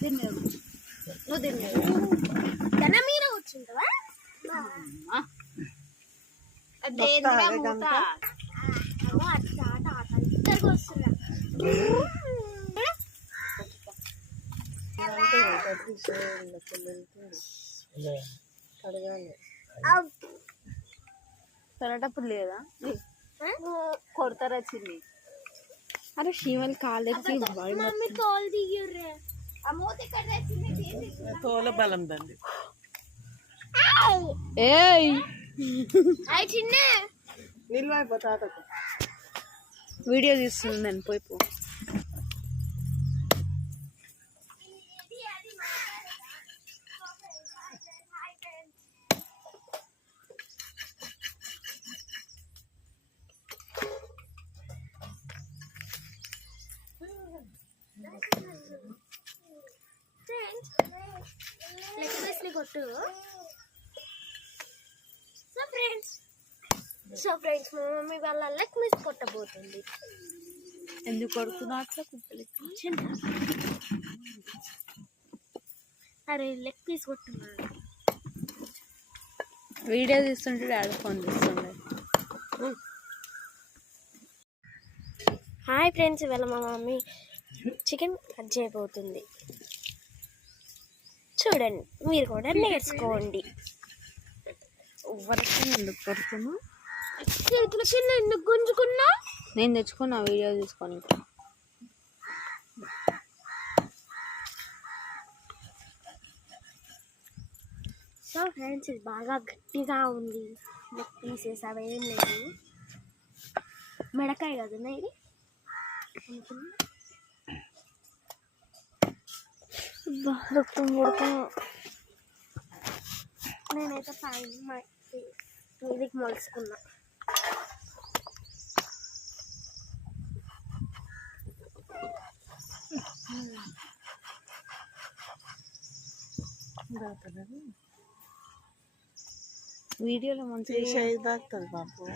దీని మీద నువ్వు దీని మీద ధన మీద కూర్చుంటావా ఇద్దరికి వస్తున్నా తరటప్పుడు లేదా కొడతారా చిన్ని అరే శివన్ కాలేజీ మమ్మీ కాల్ దిగుర్రే తోల బలం దండి ఏయ్ చిన్న నిల్వైపోతా వీడియో తీస్తుందని పోయి పో కొట్టు సో ఫ్రెండ్స్ మా మమ్మీ వాళ్ళ లెగ్ మిస్ కొట్టబోతుంది ఎందుకు కొడుతున్నా అట్లా కుట్టలేక అరే లెగ్ పీస్ కొట్టున్నాడు వీడియో తీస్తుంటే డాడీ ఫోన్ తీస్తుండే హాయ్ ఫ్రెండ్స్ ఇవాళ మా మమ్మీ చికెన్ కట్ చేయబోతుంది చూడండి మీరు కూడా నేర్చుకోండి వరకు ఎందుకు కొడుతున్నా చేతుల చిన్న ఎందుకు గుంజుకున్నా నేను తెచ్చుకున్నా వీడియో తీసుకొని సో ఫ్రెండ్స్ ఇది బాగా గట్టిగా ఉంది లెగ్ పీసెస్ అవేం లేదు మెడకాయ కదా ఇది రక్తం ఉడకం నేనైతే పైన మీదికి మొలుసుకున్నా వీడియోలో మంచిగా దాకుతుంది బాబు